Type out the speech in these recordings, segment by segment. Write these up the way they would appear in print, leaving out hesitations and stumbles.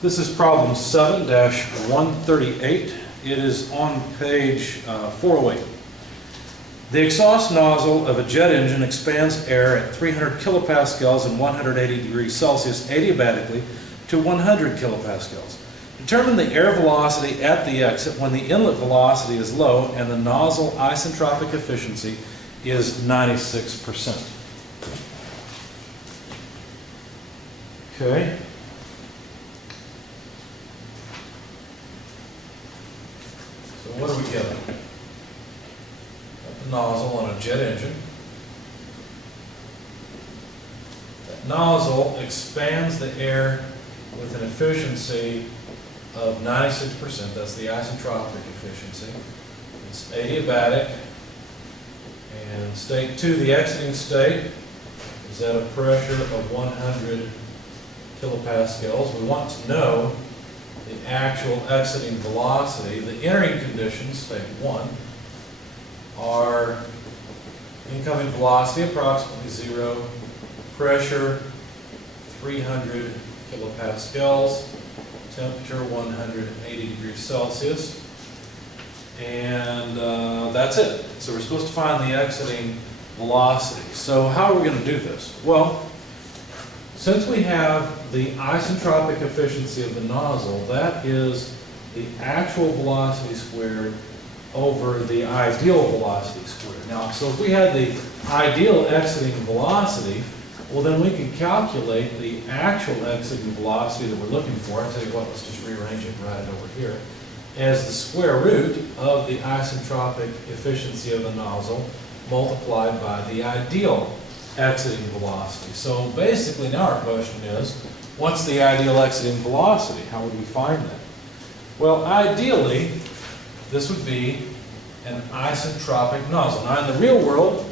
This is problem 7-138. It is on page 408. The exhaust nozzle of a jet engine expands air at 300 kilopascals and 180 degrees Celsius adiabatically to 100 kilopascals. Determine the air velocity at the exit when the inlet velocity is low and the nozzle isentropic efficiency is 96%. Okay. So what are we getting? The nozzle on a jet engine. That nozzle expands the air with an efficiency of 96%. That's the isentropic efficiency. It's adiabatic. And state 2, the exiting state, is at a pressure of 100 kilopascals. We want to know the actual exiting velocity. The entering conditions, state 1, are incoming velocity approximately 0, pressure 300 kilopascals, temperature 180 degrees Celsius, and that's it. So we're supposed to find the exiting velocity. So how are we going to do this? Well, since we have the isentropic efficiency of the nozzle, that is the actual velocity squared over the ideal velocity squared. Now, so if we had the ideal exiting velocity, well then we can calculate the actual exiting velocity that we're looking for. I'll tell you what, let's just rearrange it and write it over here, as the square root of the isentropic efficiency of the nozzle multiplied by the ideal exiting velocity. So basically now our question is, what's the ideal exiting velocity? How would we find that? Well, ideally, this would be an isentropic nozzle. Now in the real world,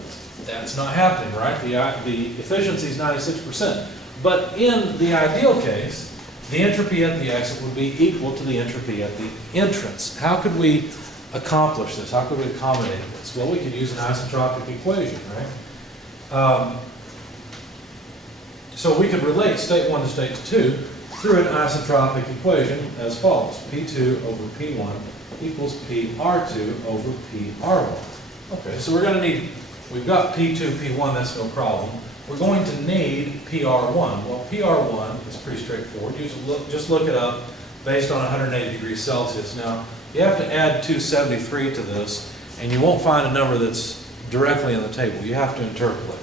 that's not happening, right? The efficiency is 96%. But in the ideal case, the entropy at the exit would be equal to the entropy at the entrance. How could we accomplish this? How could we accommodate this? Well, we could use an isentropic equation, right? So we could relate state 1 to state 2 through an isentropic equation as follows. P2 over P1 equals PR2 over PR1. Okay, so we're going to need, we've got P2, P1, that's no problem. We're going to need PR1. Well, PR1 is pretty straightforward. Just look it up based on 180 degrees Celsius. Now, you have to add 273 to this, and you won't find a number that's directly in the table. You have to interpolate.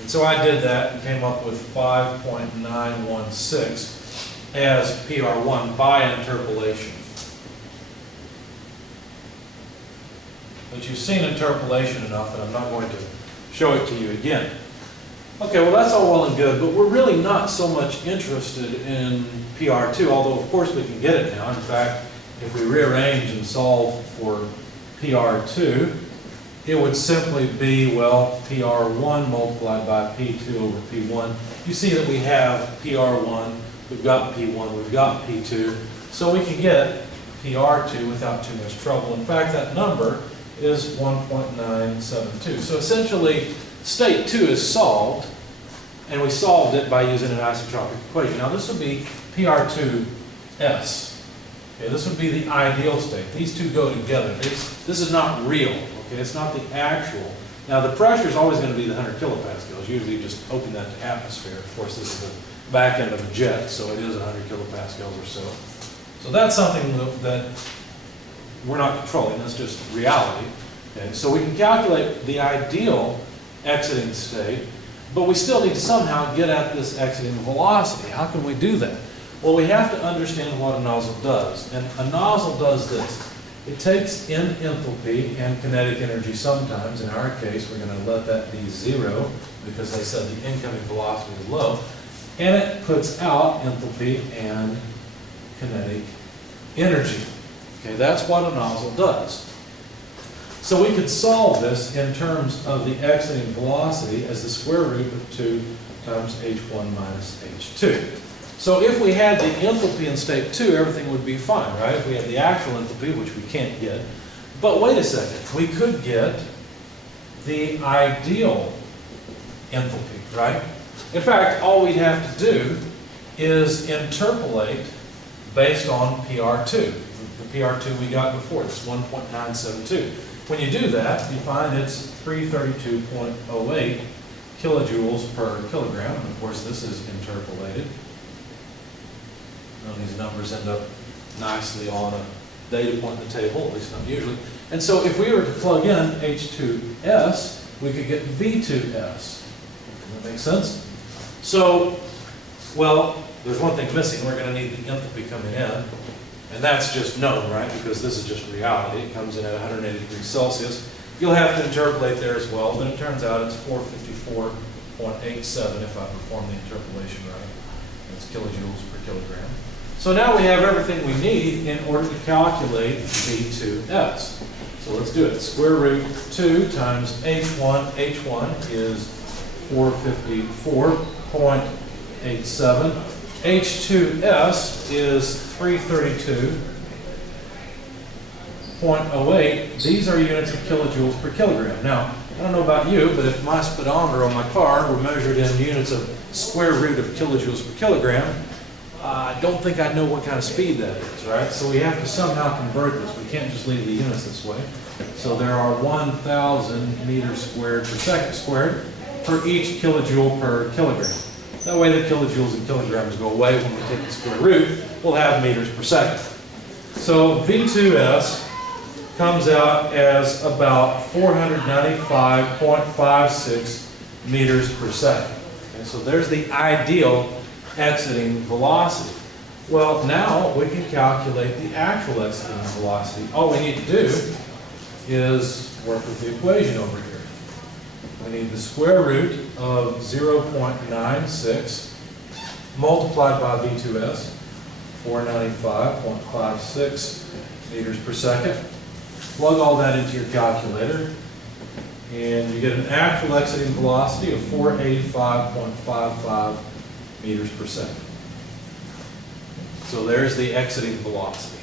And so I did that and came up with 5.916 as PR1 by interpolation. But you've seen interpolation enough that I'm not going to show it to you again. Okay, well that's all well and good, but we're really not so much interested in PR2, although of course we can get it now. In fact, if we rearrange and solve for PR2, it would simply be, well, PR1 multiplied by P2 over P1. You see that we have PR1, we've got P1, we've got P2, so we can get PR2 without too much trouble. In fact, that number is 1.972. So essentially, state 2 is solved, and we solved it by using an isentropic equation. Now this would be PR2S. Okay, this would be the ideal state. These two go together. This is not real. Okay, it's not the actual. Now the pressure is always going to be the 100 kilopascals. Usually you just open that to atmosphere. Of course, this is the back end of a jet, so it is 100 kilopascals or so. So that's something that we're not controlling. That's just reality. Okay, so we can calculate the ideal exiting state, but we still need to somehow get at this exiting velocity. How can we do that? Well, we have to understand what a nozzle does. And a nozzle does this. It takes in enthalpy and kinetic energy sometimes. In our case, we're going to let that be 0 because they said the incoming velocity is low. And it puts out enthalpy and kinetic energy. Okay, that's what a nozzle does. So we could solve this in terms of the exiting velocity as the square root of 2 times h1 minus h2. So if we had the enthalpy in state 2, everything would be fine, right? If we had the actual enthalpy, which we can't get. But wait a second, we could get the ideal enthalpy, right? In fact, all we'd have to do is interpolate based on PR2, the PR2 we got before, this 1.972. When you do that, you find it's 332.08 kilojoules per kilogram. And of course, this is interpolated. And these numbers end up nicely on a data point in the table, at least not usually. And so if we were to plug in H2S, we could get V2S. Does that make sense? So, well, there's one thing missing. We're going to need the enthalpy coming in. And that's just known, right? Because this is just reality. It comes in at 180 degrees Celsius. You'll have to interpolate there as well, but it turns out it's 454.87 if I perform the interpolation right. That's kilojoules per kilogram. So now we have everything we need in order to calculate V2S. So let's do it. Square root 2 times H1. H1 is 454.87. H2S is 332.08. These are units of kilojoules per kilogram. Now, I don't know about you, but if my speedometer on my car were measured in units of square root of kilojoules per kilogram, I don't think I'd know what kind of speed that is, right? So we have to somehow convert this. We can't just leave the units this way. So there are 1,000 meters squared per second squared per each kilojoule per kilogram. That way the kilojoules and kilograms go away. When we take the square root, we'll have meters per second. So V2S comes out as about 495.56 meters per second. Okay, so there's the ideal exiting velocity. Well, now we can calculate the actual exiting velocity. All we need to do is work with the equation over here. We need the square root of 0.96 multiplied by V2S, 495.56 meters per second. Plug all that into your calculator, and you get an actual exiting velocity of 485.55 meters per second. So there's the exiting velocity.